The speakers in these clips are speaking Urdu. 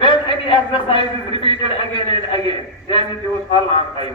When any exercise is repeated again and again, then it goes for long time.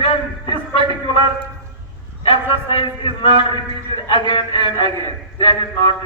when this particular exercise is not repeated again and again, then it not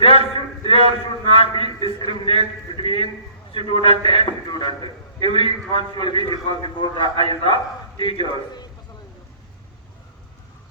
there should not be discriminate between student and student. Everyone should be equal before the eyes of teachers.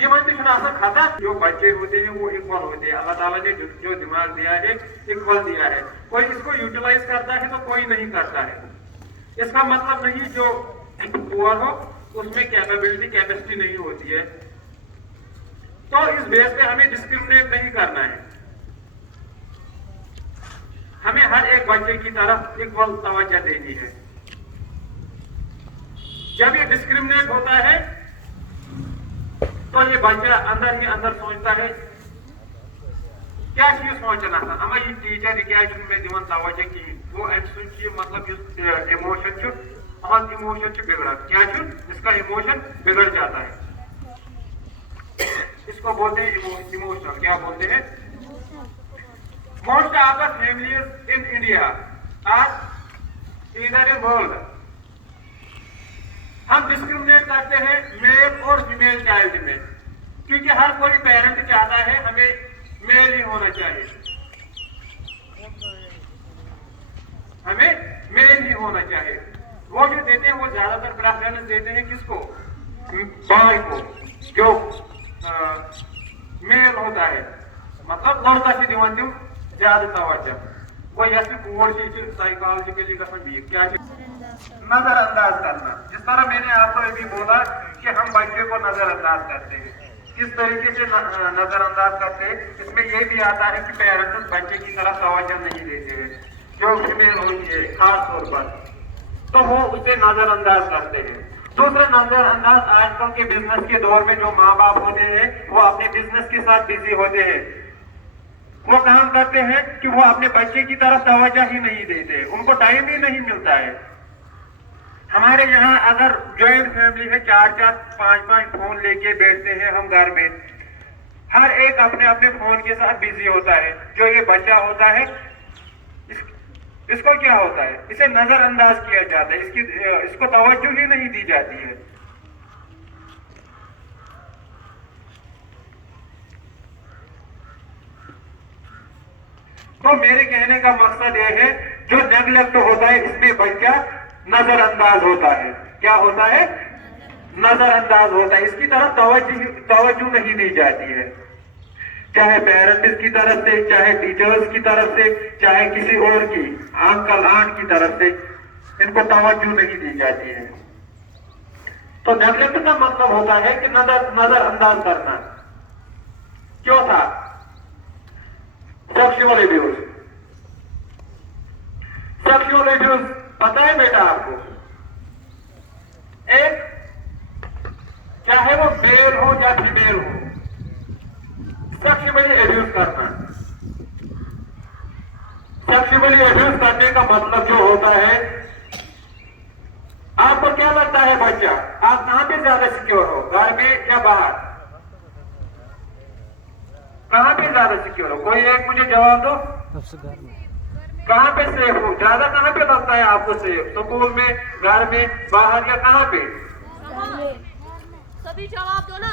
یہ من آسان کھاتا. جو بچے ہوتے ہیں وہ اکول ہوتے ہیں. اللہ تعالیٰ نے جو دماغ دیا ہے اکول دیا ہے. کوئی اس کو یوٹیلائز کرتا ہے تو کوئی نہیں کرتا ہے. اس کا مطلب نہیں جو پور ہو اس میں کیپیبلٹی کیپیسٹی نہیں ہوتی ہے. تو اس بیس پہ ہمیں ڈسکریمنیٹ نہیں کرنا ہے. ہمیں ہر ایک بچے کی طرف اکول توجہ دینی ہے. جب یہ ڈسکریمنیٹ ہوتا ہے تو یہ بچہ اندر ہی اندر سوچتا ہے کیا چیز سوچنا تھا اما یہ ٹیچر کیا میں دِوان توجہ کہین. وہ ام سن مطلب ایموشن ایموشن بگڑا کیا اس کا ایموشن بگڑ جاتا ہے. اس کو بولتے ہیں ایموشنل. کیا بولتے ہیں؟ Most of the families in India are ادھر ان ورلڈ. ہم ڈسکریمنیٹ کرتے ہیں میل اور فیمیل چائلڈ میں کیونکہ ہر کوئی پیرنٹ چاہتا ہے ہمیں میل ہی ہونا چاہیے. ہمیں میل ہی ہونا چاہیے. وہ جو دیتے ہیں وہ زیادہ تر پریفرنس دیتے ہیں کس کو؟ بوائے کو. جو میل ہوتا ہے مطلب لڑکا سے دیوان تم زیادہ توجہ. وہ یس کور سائیکالوجیکلی گژھان ویک. کیا نظر انداز کرنا. جس طرح میں نے آپ کو ابھی بولا کہ ہم بچے کو نظر انداز کرتے ہیں. کس طریقے سے نظر انداز کرتے ہیں اس میں یہ بھی آتا ہے کہ پیرنٹس بچے کی طرف توجہ نہیں دیتے ہیں. جو فیمیل ہوتی ہے خاص طور پر تو وہ اسے نظر انداز کرتے ہیں. دوسرا نظر انداز آج کل کے بزنس کے دور میں جو ماں باپ ہوتے ہیں وہ اپنے بزنس کے ساتھ بزی ہوتے ہیں. وہ کام کرتے ہیں کہ وہ اپنے بچے کی طرف توجہ ہی نہیں دیتے. ان کو ٹائم ہی نہیں ملتا ہے. ہمارے یہاں اگر جوائنٹ فیملی ہے 4-4 5-5 فون لے کے بیٹھتے ہیں ہم گھر میں. ہر ایک اپنے اپنے فون کے ساتھ بزی ہوتا ہے. جو یہ بچہ ہوتا ہے اس کو کیا ہوتا ہے؟ اسے نظر انداز کیا جاتا ہے. اس کو توجہ ہی نہیں دی جاتی ہے. تو میرے کہنے کا مقصد یہ ہے جو نیگلیکٹ ہوتا ہے اس میں بچہ نظر انداز ہوتا ہے. کیا ہوتا ہے؟ نظر انداز ہوتا ہے. اس کی طرف توجہ نہیں دی جاتی ہے. چاہے پیرنٹس کی طرف سے, چاہے ٹیچرز کی طرف سے, چاہے کسی اور کی انکل آنٹ کی طرف سے ان کو توجہ نہیں دی جاتی ہے. تو نیگلیکٹ کا مطلب ہوتا ہے کہ نظر انداز کرنا. چوتھا سیکشول ایبیوز. سیکشول ایبیوز پتا ہے بیٹا آپ کو؟ ایک چاہے وہ میل ہو یا فیمیل ہو سیکشولی ایبیوز کرنا. سیکشولی ایبیوز کرنے کا مطلب جو ہوتا ہے آپ کو کیا لگتا ہے بچہ آپ کہاں پہ زیادہ سیکیور ہو, گھر میں یا باہر؟ کہاں پہ زیادہ سیکیور ہو؟ کوئی ایک مجھے جواب دو. کہاں پہ سیف ہو؟ زیادہ کہاں پہ لگتا ہے آپ کو سیف؟ سکول میں, گھر میں, باہر یا کہاں پہ؟ سبھی جواب دو نا.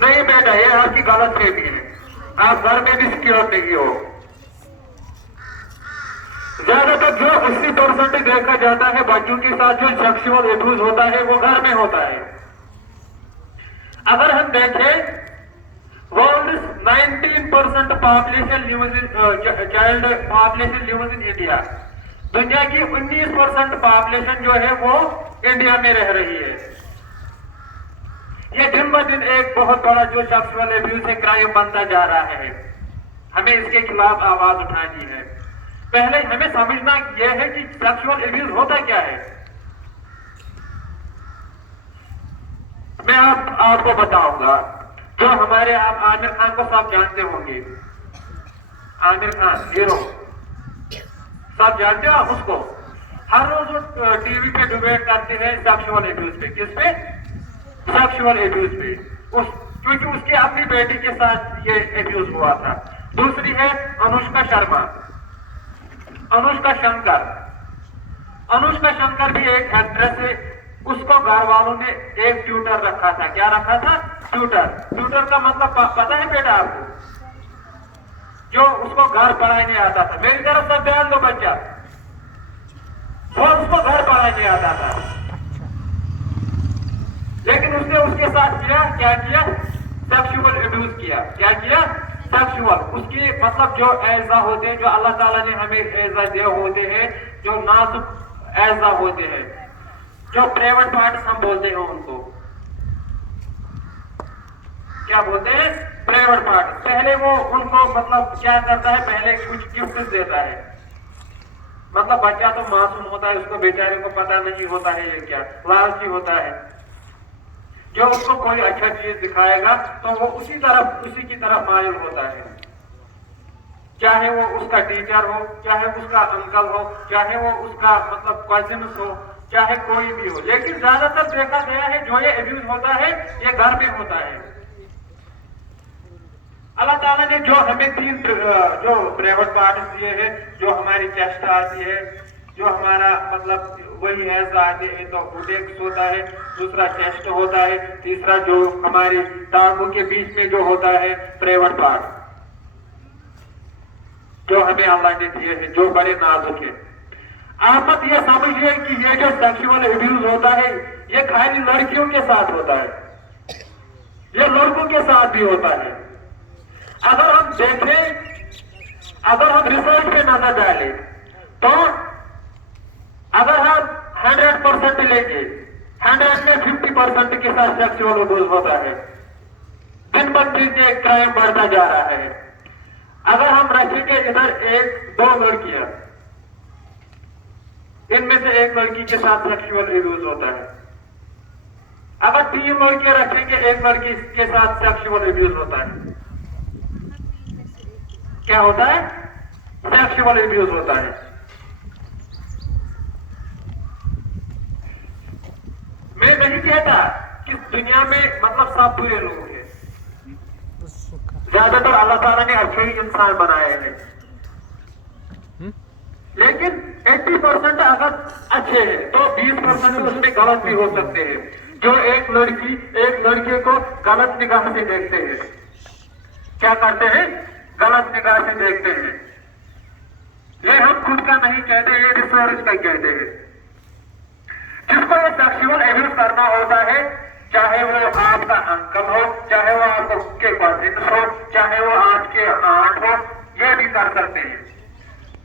نہیں بیٹا یہ آپ کی غلط فہمی ہے. آپ گھر میں بھی سیکیور نہیں ہو. زیادہ تر جو 80% دیکھا جاتا ہے بچوں کے ساتھ جو سیکشول ایبیوز ہوتا ہے وہ گھر میں ہوتا ہے. اگر ہم دیکھیں world's 19% population lives in child population lives in India. دنیا کی 19% پاپولیشن جو ہے وہ انڈیا میں رہ رہی ہے. یہ دن بہ دن ایک بہت بڑا جو سیکشول ایبیوز ہے کرائم بنتا جا رہا ہے. ہمیں اس کے خلاف آواز اٹھانی ہے. پہلے ہمیں سمجھنا یہ ہے کہ سیکشول ایبیوز ہوتا کیا ہے. میں آپ کو بتاؤں گا. جو ہمارے آپ عامر خان کو سب جانتے ہوں گے. عامر خان ہیرو سب جانتے ہو آپ اس کو. ہر روز وہ ٹی وی پہ ڈیبیٹ کرتے ہیں سیکشول ایبیوز پہ. کس پہ؟ سیکشول ایبیوز پہ. کیونکہ اس کی اپنی بیٹی کے ساتھ یہ ایبیوز ہوا تھا. دوسری ہے انوشکا شرما, انوشکا شنکر. انوشکا شنکر بھی ایک ایکٹریس ہے. اس کو گھر والوں نے ایک ٹیوٹر رکھا تھا. کیا رکھا تھا؟ ٹیوٹر. ٹیوٹر کا مطلب پتا ہے بیٹا آپ کو؟ جو اس کو گھر پڑھانے آتا تھا. میری طرف سے دھیان دو بچہ, وہ اس کو گھر پڑھانے آتا تھا. لیکن اس نے اس کے ساتھ کیا کیا سیکشول ابیوز کیا سیکشول اس کی مطلب جو اعضاء ہوتے ہیں جو اللہ تعالیٰ نے ہمیں اعضاء دیے ہوتے ہیں جو نازک اعضاء ہوتے ہیں جو پرائیویٹ پارٹس ہم بولتے ہیں ان کو کیا بولتے ہیں پرائیویٹ پارٹس. پہلے وہ ان کو مطلب کیا کرتا ہے پہلے کچھ گفٹ دیتا ہے. مطلب بچہ تو معصوم ہوتا ہے اس کو بیچارے کو پتا نہیں ہوتا ہے یہ کیا لالچی ہوتا ہے. جو اس کو کوئی اچھا چیز دکھائے گا تو وہ اسی کی طرف مائل ہوتا ہے. چاہے وہ اس کا ٹیچر ہو چاہے اس کا انکل ہو چاہے وہ اس کا مطلب کزنس ہو چاہے کوئی بھی ہو. لیکن زیادہ تر دیکھا گیا ہے جو یہ ابیوز ہوتا ہے یہ گھر میں ہوتا ہے. اللہ تعالیٰ نے جو ہمیں تین جو پرائیویٹ پارٹس دیے ہیں جو ہماری چیسٹ آتی ہے جو ہمارا مطلب وہی ایسا آتے ہیں تو اوڈیکس ہوتا ہے دوسرا چیسٹ ہوتا ہے تیسرا جو ہماری ٹانگوں کے بیچ میں جو ہوتا ہے پرائیویٹ پارٹ جو ہمیں اللہ نے دیے ہیں جو بڑے نازک ہیں. آپ مت یہ سمجھیے کہ یہ جو سیکشول ابیوز ہوتا ہے یہ خالی لڑکیوں کے ساتھ ہوتا ہے یہ لڑکوں کے ساتھ بھی ہوتا ہے. اگر ہم دیکھیں اگر ہم ریسرچ پہ نظر ڈالیں تو اگر ہم 100% لیں گے 100 میں 50% کے ساتھ سیکشول ابیوز ہوتا ہے. دن بہ دن یہ کرائم بڑھتا جا رہا ہے. اگر ہم رکھیں گے ادھر دو لڑکیاں ان میں سے ایک لڑکی کے ساتھ سیکشول ابیوز ہوتا ہے. اگر 3 لڑکیاں رکھیں گے ایک لڑکی کے ساتھ سیکشول ابیوز ہوتا ہے. کیا ہوتا ہے سیکشول ابیوز ہوتا ہے. میں نہیں کہتا کہ دنیا میں مطلب سب برے لوگ ہیں. زیادہ تر اللہ تعالیٰ نے اچھے ہی انسان بنائے ہیں لیکن 80% اگر اچھے ہیں تو 20% اس میں غلط بھی ہو سکتے ہیں. جو ایک لڑکے کو غلط نگاہ سے دیکھتے ہیں کیا کرتے ہیں غلط نگاہ سے دیکھتے ہیں. یہ ہم خود کا نہیں کہتے یہ ریسرچ کا کہتے ہیں. جس کو یہ سیکشول ابیوز کرنا ہوتا ہے چاہے وہ آپ کا انکل ہو چاہے وہ آپ کے کزنس ہو چاہے وہ آپ کے آنٹ ہو یہ بھی کر سکتے ہیں.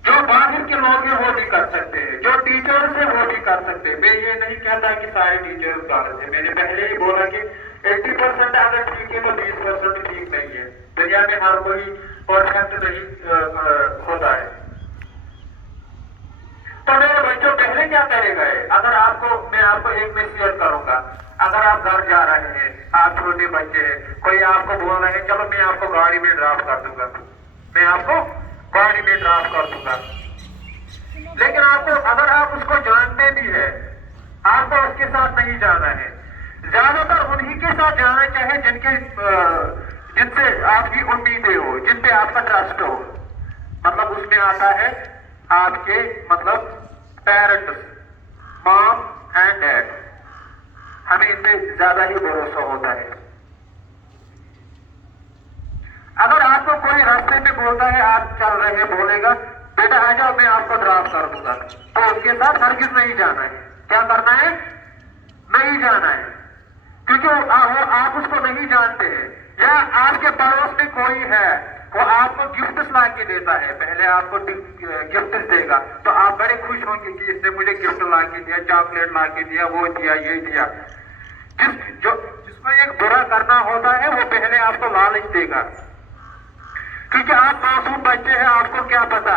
جو باہر کے لوگ ہیں وہ بھی کر سکتے ہیں. جو ٹیچرز ہیں وہ بھی کر سکتے ہیں. میں یہ نہیں کہتا کہ سارے ٹیچرز غلط ہیں. میں نے پہلے ہی بولا کہ 80% اگر ٹھیک ہے تو 20% ٹھیک نہیں ہے. دنیا میں ہر کوئی پرفیکٹ نہیں ہوتا ہے. تو میرے بچوں پہلے کیا کرے گا اگر میں آپ کو ایک میں شیئر کروں گا. اگر آپ گھر جا رہے ہیں آپ چھوٹے بچے ہیں کوئی آپ کو بول رہے ہیں چلو میں آپ کو گاڑی میں ڈراپ کر دوں گا لیکن آپ کو اگر آپ اس کو جانتے بھی ہیں آپ کو اس کے ساتھ نہیں جانا ہے. زیادہ تر انہی کے ساتھ جانا چاہے جن سے آپ کی امیدیں ہو جن پہ آپ کا ٹرسٹ ہو. مطلب اس میں آتا ہے آپ کے مطلب پیرنٹس مام اینڈ ڈیڈ ہمیں ان پہ زیادہ ہی بھروسہ ہوتا ہے. اگر آپ کو کوئی راستے میں بولتا ہے آپ چل رہے ہیں بولے گا بیٹا آ جاؤ میں آپ کو ڈراپ کر دوں گا تو اس کے ساتھ ہرگز نہیں جانا ہے. کیا کرنا ہے نہیں جانا ہے کیونکہ آپ اس کو نہیں جانتے ہیں. یا آپ کے پڑوس میں کوئی ہے وہ آپ کو گفٹس لا کے دیتا ہے پہلے آپ کو گفٹس دے گا تو آپ بڑے خوش ہوں گے کہ اس نے مجھے گفٹ لا کے دیا چاکلیٹ لا کے دیا وہ دیا یہ دیا. جس کو ایک برا کرنا ہوتا ہے وہ پہلے آپ کو لالچ دے گا کیونکہ آپ معصوم بچے ہیں. آپ کو کیا پتا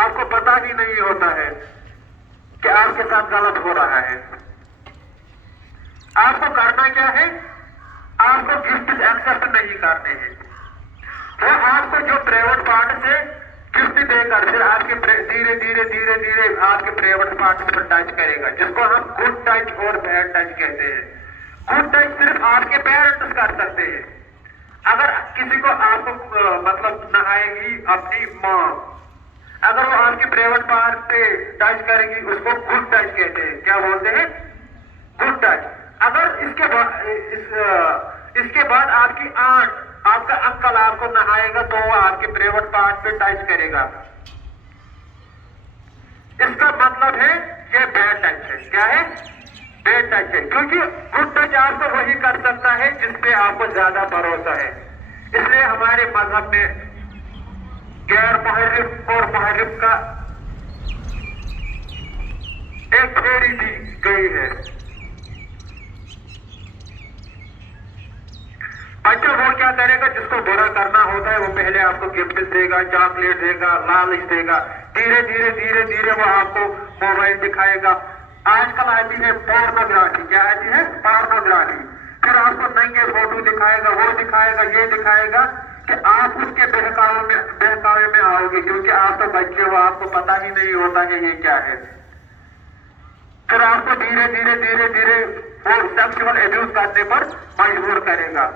آپ کو پتا ہی نہیں ہوتا ہے کہ آپ کے ساتھ غلط ہو رہا ہے. آپ کو کرنا کیا ہے آپ کو گفٹ ایکسپٹ نہیں کرتے ہیں. وہ آپ کو جو پرائیویٹ پارٹ سے گفٹ دے کر پھر آپ کے دھیرے دھیرے آپ کے پرائیویٹ پارٹ پر ٹچ کرے گا جس کو ہم گڈ ٹچ اور بیڈ ٹچ کہتے ہیں. گڈ ٹچ صرف آپ کے پیرنٹس کر سکتے ہیں. اگر کسی کو آپ کو مطلب نہائے گی اپنی ماں اگر وہ آپ کے پرائیویٹ پارٹ پہ ٹچ کرے گی اس کو گڈ ٹچ کہتے ہیں. کیا بولتے ہیں گڈ ٹچ. اگر اس کے بعد آپ کی آنٹ آپ کا انکل آپ کو نہائے گا تو وہ آپ کے پرائیویٹ پارٹ پہ ٹچ کرے گا. اس کا مطلب ہے یہ بیڈ ٹچ ہے. کیا ہے بے ٹچ ہے، کیونکہ گڈ ٹچ آپ کو وہی کر سکتا ہے جس پہ آپ کو زیادہ بھروسہ ہے. اس لیے ہمارے مذہب میں غیر محرم اور محرم کا ایک تھیوری دی گئی ہے. بچہ وہ کیا کرے گا؟ جس کو برا کرنا ہوتا ہے وہ پہلے آپ کو گفٹ دے گا، چاکلیٹ دے گا، لالچ دے گا، دھیرے دھیرے دھیرے دھیرے وہ آپ کو موبائل دکھائے گا. آج کل آتی ہے پورنوگرافی. کیا آتی ہے؟ پورنوگرافی. پھر آپ کو ننگے فوٹو دکھائے گا، وہ دکھائے گا، یہ دکھائے گا کہ آپ اس کے بہکاوے میں آؤ گے، کیونکہ آپ تو بچے ہو، آپ کو پتہ ہی نہیں ہوتا کہ یہ کیا ہے. پھر آپ کو دھیرے دھیرے دھیرے دھیرے وہ سیکشول ایبیوز کرنے پر مجبور کرے گا.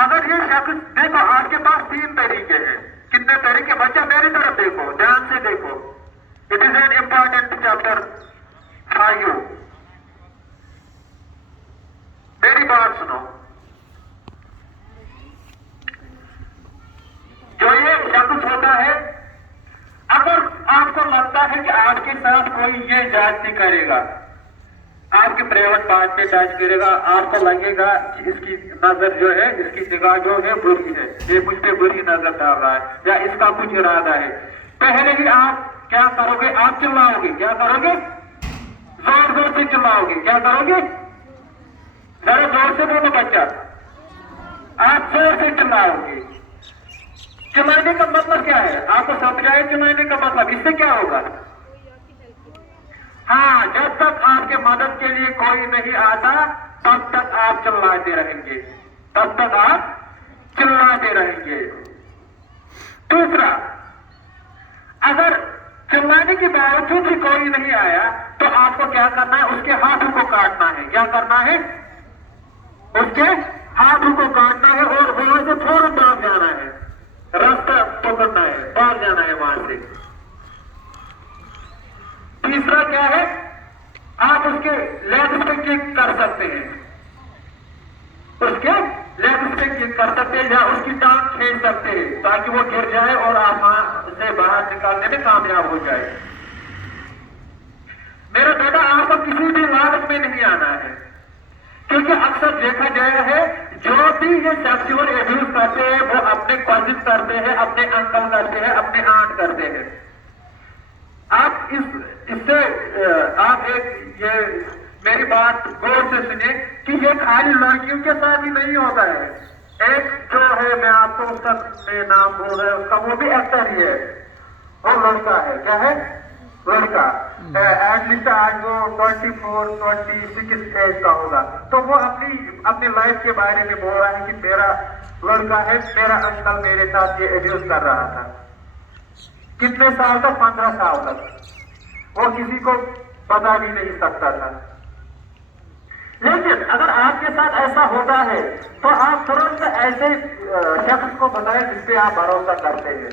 اگر یہ شخص، دیکھو آپ کے پاس 3 طریقے ہیں. کتنے طریقے؟ بچہ میری طرف دیکھو، دھیان سے دیکھو. It is an important chapter for you. میری بات سنو. جو یہ شخص ہوتا ہے، اگر آپ کو لگتا ہے کہ آپ کے ساتھ کوئی یہ زیادتی کرے گا، آپ کے پرائیویٹ بات پہ ٹچ کرے گا، آپ کو لگے گا کہ اس کی نظر جو ہے، اس کی نگاہ جو ہے بری ہے، یہ مجھ پہ بری نظر ڈال رہا ہے، یا اس کا کچھ ارادہ ہے، پہلے ہی آپ کیا کرو گے؟ آپ چلاؤ گے. کیا کرو گے؟ زور زور سے چلاؤ گے. کیا کرو گے؟ ذرا زور سے بولو بچہ. آپ زور سے چلاؤ گے. چلانے کا مطلب کیا ہے؟ آپ کو سمجھ آئے چلانے کا مطلب؟ اس سے کیا ہوگا؟ ہاں، جب تک آپ کے مدد کے لیے کوئی نہیں آتا تب تک آپ چلاتے رہیں گے، تب تک آپ چلاتے رہیں گے. دوسرا، اگر چلانے کے باوجود بھی کوئی نہیں آیا تو آپ کو کیا کرنا ہے؟ اس کے ہاتھوں کو کاٹنا ہے. کیا کرنا ہے؟ اس کے ہاتھوں کو کاٹنا ہے اور وہاں سے فوراً بھاگ جانا ہے. راستہ پکڑنا ہے، بھاگ جانا ہے وہاں سے. تیسرا کیا ہے؟ آپ اس کے لیگز پہ کک کر سکتے ہیں، اس کے لیگز پہ کک کر سکتے ہیں، یا اس کی ٹانگ کھینچ سکتے ہیں تاکہ وہ گر جائے اور آپ وہاں سے باہر نکالنے میں کامیاب ہو جائے. میرا بیٹا، آپ کو کسی بھی لالچ میں نہیں آنا ہے، کیونکہ اکثر دیکھا گیا ہے جو بھی یہ سیکشول ایبیوز کرتے ہیں وہ اپنے کزن کرتے ہیں، اپنے انکل کرتے ہیں، اپنے آنٹ کرتے ہیں. آپ اس سے آپ ایک یہ میری بات غور سے سنیں کہ یہ خالی لڑکیوں کے ساتھ ہی نہیں ہوتا ہے. ایک جو ہے، میں آپ کو اس کا نام بول رہا ہوں، اس کا وہ بھی ایکٹر ہی ہے، وہ لڑکا ہے. کیا ہے؟ لڑکا. ایٹ لیسٹ آج وہ 24-26 ایج کا ہوگا، تو وہ اپنی لائف کے بارے میں بول رہا ہے کہ میرا لڑکا ہے، میرا انکل میرے ساتھ یہ ایبیوز کر رہا تھا. کتنے سال تک؟ 15 سال تک. وہ کسی کو پتا بھی نہیں سکتا تھا. لیکن اگر آپ کے ساتھ ایسا ہوتا ہے تو آپ ترنت ایسے شخص کو بتائیں جس پہ آپ بھروسہ کرتے ہیں،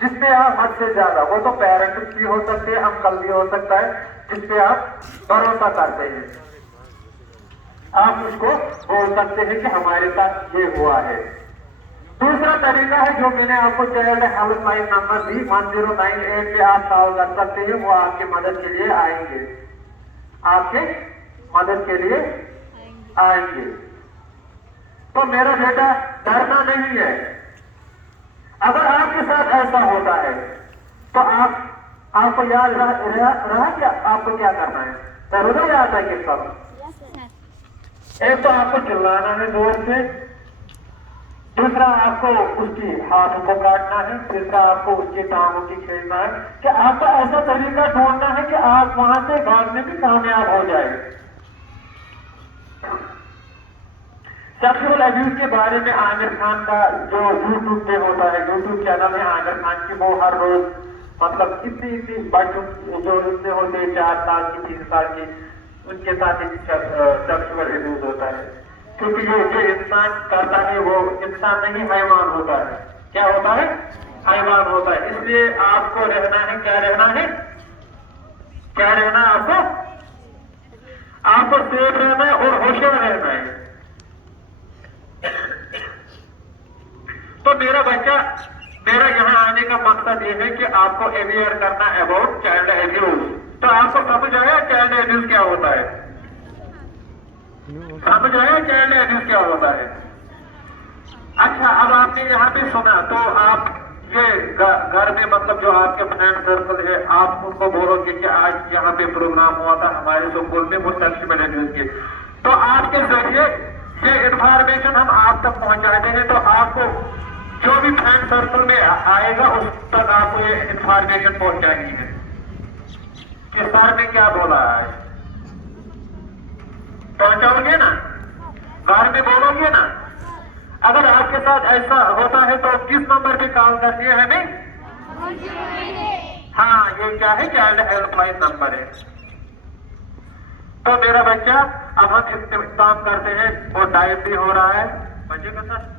جس پہ آپ حد سے زیادہ، وہ تو پیرنٹس بھی ہو سکتے ہیں، انکل بھی ہو سکتا ہے، جس پہ آپ بھروسہ کرتے ہیں. آپ اس کو بول سکتے ہیں کہ ہمارے ساتھ یہ ہوا ہے. دوسرا طریقہ ہے جو میں نے آپ کو چائلڈ ہیلپ لائن نمبر دی 1098 پہ آپ کال کر سکتے ہیں. وہ آپ کی مدد کے لیے آئیں گے، آپ کے مدد کے لیے آئیں گے. تو میرا بیٹا ڈرنا نہیں ہے. اگر آپ کے ساتھ ایسا ہوتا ہے تو آپ کو یاد رہا کہ آپ کو کیا کرنا ہے؟ ضرور یاد ہے کہ سب ایک تو آپ کو چلانا ہے زور سے، دوسرا آپ کو اس کی ہاتھوں کو کاٹنا ہے، تیسرا آپ کو اس کی ٹانگوں کی کھیلنا ہے، کہ آپ کو ایسا طریقہ ڈھونڈنا ہے کہ آپ وہاں سے بھاگنے میں کامیاب ہو جائے. سیکشول ایبیوز کے بارے میں عامر خان کا جو یوٹیوب پہ ہوتا ہے، یوٹیوب چینل ہے عامر خان کی، وہ ہر روز مطلب اتنی بچوں جو اتنے ہوتے ہیں 4 سال کی 3 سال کی، ان کے ساتھ سیکشول ایبیوز ہوتا ہے. کیونکہ یہ جو انسان کرتا ہے وہ انسان نہیں، حیوان ہوتا ہے. کیا ہوتا ہے؟ حیوان ہوتا ہے. اس لیے آپ کو رہنا ہے، کیا رہنا ہے؟ کیا رہنا ہے آپ کو سیف رہنا ہے اور ہوشیار رہنا ہے. تو میرا بچہ، میرا یہاں آنے کا مقصد یہ ہے کہ آپ کو اویئر کرنا اباؤٹ چائلڈ ایبیوز. تو آپ کو سمجھ آیا چائلڈ ابیوز کیا ہوتا ہے؟ سمجھ آیا چائلڈ ابیوز کیا ہوتا ہے؟ اچھا، اب آپ نے یہاں پہ سنا تو آپ یہ گھر میں مطلب جو آپ کے فرینڈ سرکل ہے آپ ان کو بولو گے کہ آج یہاں پہ پروگرام ہوا تھا ہمارے اسکول میں وہ سیکشول ابیوز کے، تو آپ کے ذریعے یہ انفارمیشن ہم آپ تک پہنچاتے ہیں، تو آپ کو جو بھی فرینڈ سرکل میں آئے گا اس تک آپ کو یہ انفارمیشن پہنچانی ہے کہ سر نے کیا بولا ہے، پہنچاؤ گے نا، گھر میں بولو گے نا۔ اگر آپ کے ساتھ ایسا ہوتا ہے تو کس نمبر پہ کال کرنی ہے ہمیں؟ ہاں، یہ کیا ہے؟ چائلڈ ہیلپ لائن نمبر ہے۔ تو میرا بچہ اب ہم اختتام کرتے ہیں اور ٹائم بھی ہو رہا ہے، بچے کا سر